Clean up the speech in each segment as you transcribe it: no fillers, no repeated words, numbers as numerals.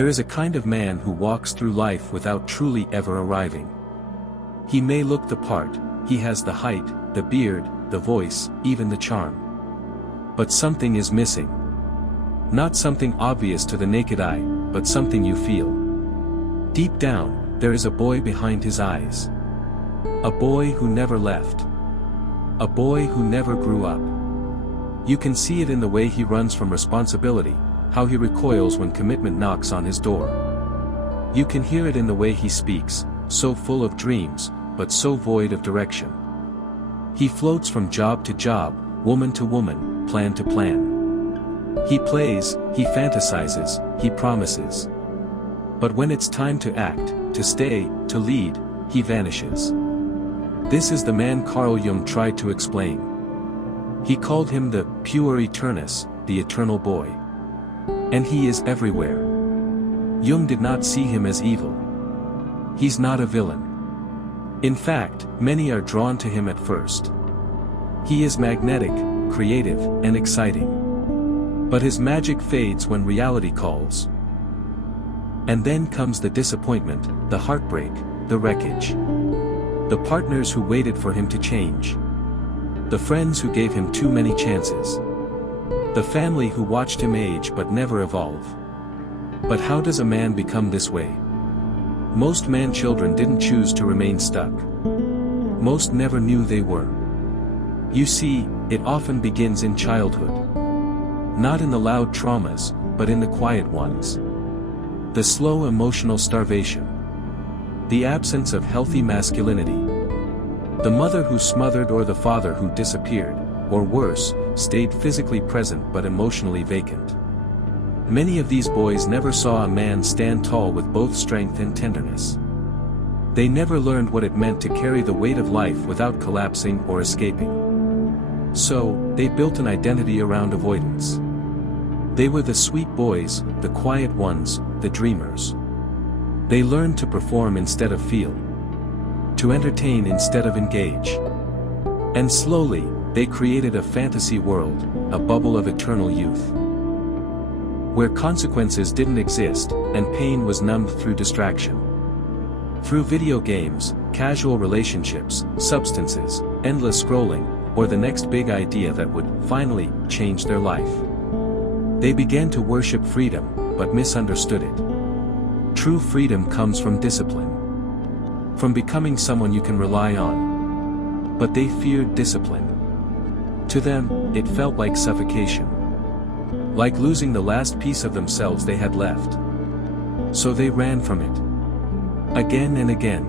There is a kind of man who walks through life without truly ever arriving. He may look the part, he has the height, the beard, the voice, even the charm. But something is missing. Not something obvious to the naked eye, but something you feel. Deep down, there is a boy behind his eyes. A boy who never left. A boy who never grew up. You can see it in the way he runs from responsibility, how he recoils when commitment knocks on his door. You can hear it in the way he speaks, so full of dreams, but so void of direction. He floats from job to job, woman to woman, plan to plan. He plays, he fantasizes, he promises. But when it's time to act, to stay, to lead, he vanishes. This is the man Carl Jung tried to explain. He called him the Puer Aeternus, the eternal boy. And he is everywhere. Jung did not see him as evil. He's not a villain. In fact, many are drawn to him at first. He is magnetic, creative, and exciting. But his magic fades when reality calls. And then comes the disappointment, the heartbreak, the wreckage. The partners who waited for him to change. The friends who gave him too many chances. The family who watched him age but never evolve. But how does a man become this way? Most man-children didn't choose to remain stuck. Most never knew they were. You see, it often begins in childhood. Not in the loud traumas, but in the quiet ones. The slow emotional starvation. The absence of healthy masculinity. The mother who smothered or the father who disappeared, or worse, stayed physically present but emotionally vacant. Many of these boys never saw a man stand tall with both strength and tenderness. They never learned what it meant to carry the weight of life without collapsing or escaping. So, they built an identity around avoidance. They were the sweet boys, the quiet ones, the dreamers. They learned to perform instead of feel. To entertain instead of engage. And slowly, they created a fantasy world, a bubble of eternal youth. Where consequences didn't exist, and pain was numbed through distraction. Through video games, casual relationships, substances, endless scrolling, or the next big idea that would, finally, change their life. They began to worship freedom, but misunderstood it. True freedom comes from discipline. From becoming someone you can rely on. But they feared discipline. To them, it felt like suffocation. Like losing the last piece of themselves they had left. So they ran from it. Again and again.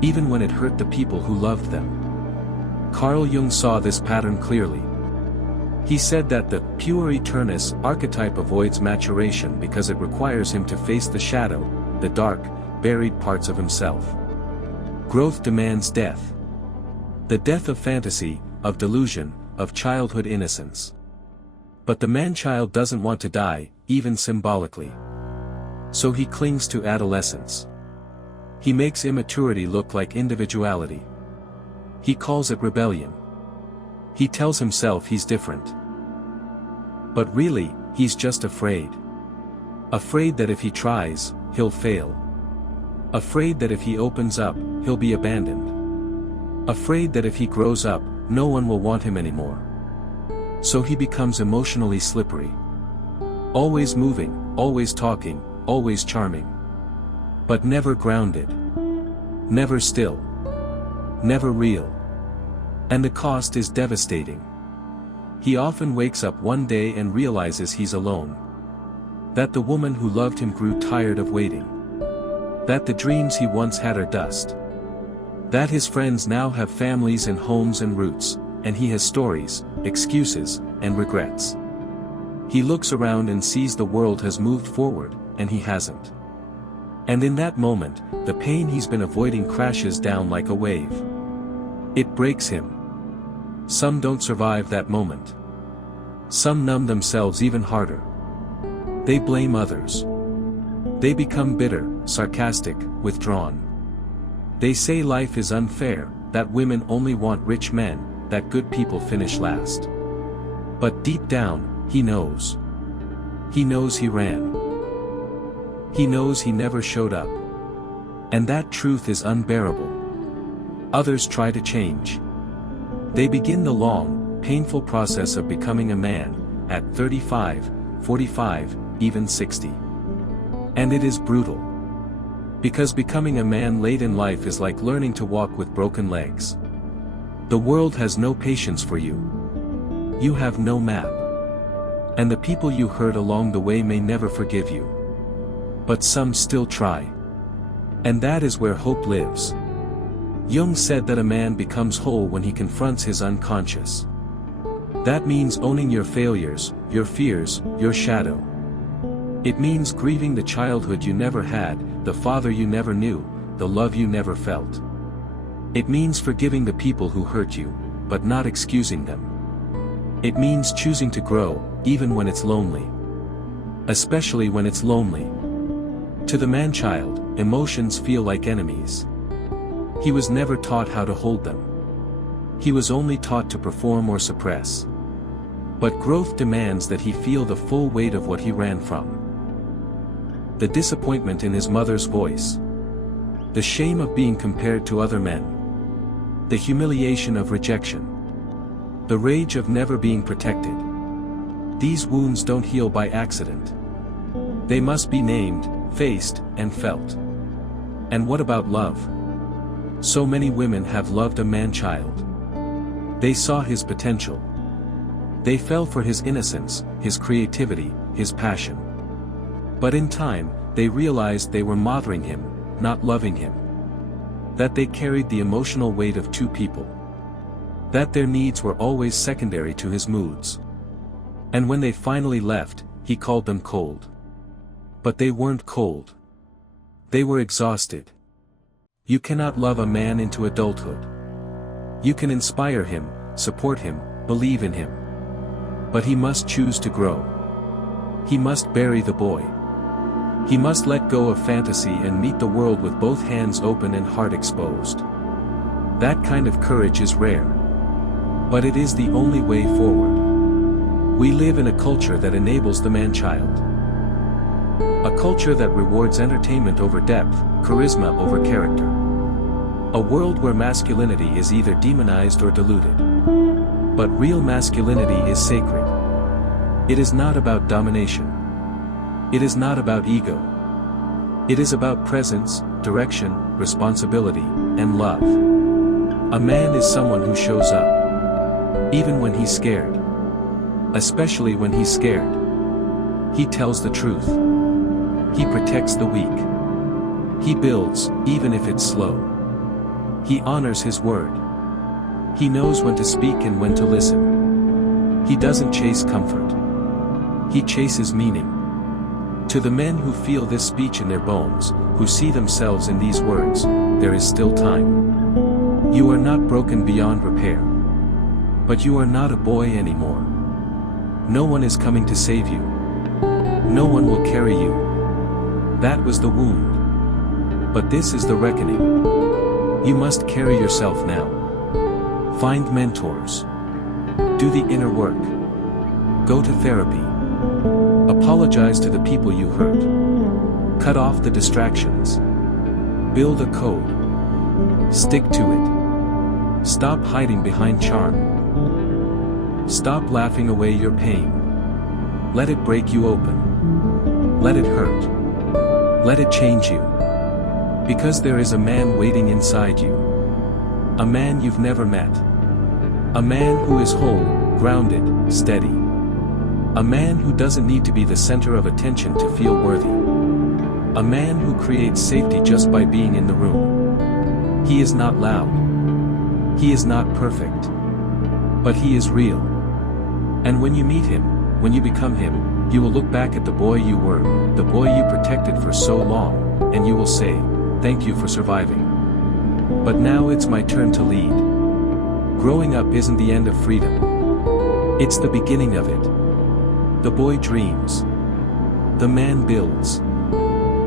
Even when it hurt the people who loved them. Carl Jung saw this pattern clearly. He said that the Puer Aeternus archetype avoids maturation because it requires him to face the shadow, the dark, buried parts of himself. Growth demands death. The death of fantasy, of delusion, of childhood innocence. But the man-child doesn't want to die, even symbolically. So he clings to adolescence. He makes immaturity look like individuality. He calls it rebellion. He tells himself he's different. But really, he's just afraid. Afraid that if he tries, he'll fail. Afraid that if he opens up, he'll be abandoned. Afraid that if he grows up, no one will want him anymore. So he becomes emotionally slippery. Always moving, always talking, always charming. But never grounded. Never still. Never real. And the cost is devastating. He often wakes up one day and realizes he's alone. That the woman who loved him grew tired of waiting. That the dreams he once had are dust. That his friends now have families and homes and roots, and he has stories, excuses, and regrets. He looks around and sees the world has moved forward, and he hasn't. And in that moment, the pain he's been avoiding crashes down like a wave. It breaks him. Some don't survive that moment. Some numb themselves even harder. They blame others. They become bitter, sarcastic, withdrawn. They say life is unfair, that women only want rich men, that good people finish last. But deep down, he knows. He knows he ran. He knows he never showed up. And that truth is unbearable. Others try to change. They begin the long, painful process of becoming a man, at 35, 45, even 60. And it is brutal. Because becoming a man late in life is like learning to walk with broken legs. The world has no patience for you. You have no map. And the people you hurt along the way may never forgive you. But some still try. And that is where hope lives. Jung said that a man becomes whole when he confronts his unconscious. That means owning your failures, your fears, your shadow. It means grieving the childhood you never had, the father you never knew, the love you never felt. It means forgiving the people who hurt you, but not excusing them. It means choosing to grow, even when it's lonely. Especially when it's lonely. To the man-child, emotions feel like enemies. He was never taught how to hold them. He was only taught to perform or suppress. But growth demands that he feel the full weight of what he ran from. The disappointment in his mother's voice. The shame of being compared to other men. The humiliation of rejection. The rage of never being protected. These wounds don't heal by accident. They must be named, faced, and felt. And what about love? So many women have loved a man-child. They saw his potential. They fell for his innocence, his creativity, his passion. But in time, they realized they were mothering him, not loving him. That they carried the emotional weight of two people. That their needs were always secondary to his moods. And when they finally left, he called them cold. But they weren't cold. They were exhausted. You cannot love a man into adulthood. You can inspire him, support him, believe in him. But he must choose to grow. He must bury the boy. He must let go of fantasy and meet the world with both hands open and heart exposed. That kind of courage is rare. But it is the only way forward. We live in a culture that enables the man-child. A culture that rewards entertainment over depth, charisma over character. A world where masculinity is either demonized or diluted. But real masculinity is sacred. It is not about domination. It is not about ego. It is about presence, direction, responsibility, and love. A man is someone who shows up. Even when he's scared. Especially when he's scared. He tells the truth. He protects the weak. He builds, even if it's slow. He honors his word. He knows when to speak and when to listen. He doesn't chase comfort. He chases meaning. To the men who feel this speech in their bones, who see themselves in these words, there is still time. You are not broken beyond repair. But you are not a boy anymore. No one is coming to save you. No one will carry you. That was the wound. But this is the reckoning. You must carry yourself now. Find mentors. Do the inner work. Go to therapy. Apologize to the people you hurt. Cut off the distractions. Build a code. Stick to it. Stop hiding behind charm. Stop laughing away your pain. Let it break you open. Let it hurt. Let it change you. Because there is a man waiting inside you. A man you've never met. A man who is whole, grounded, steady. A man who doesn't need to be the center of attention to feel worthy. A man who creates safety just by being in the room. He is not loud. He is not perfect. But he is real. And when you meet him, when you become him, you will look back at the boy you were, the boy you protected for so long, and you will say, "Thank you for surviving. But now it's my turn to lead." Growing up isn't the end of freedom. It's the beginning of it. The boy dreams. The man builds.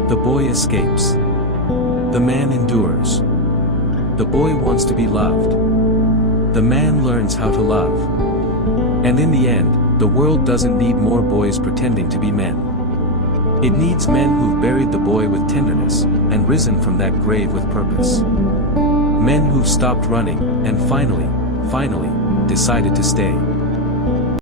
The boy escapes. The man endures. The boy wants to be loved. The man learns how to love. And in the end, the world doesn't need more boys pretending to be men. It needs men who've buried the boy with tenderness, and risen from that grave with purpose. Men who've stopped running, and finally, decided to stay.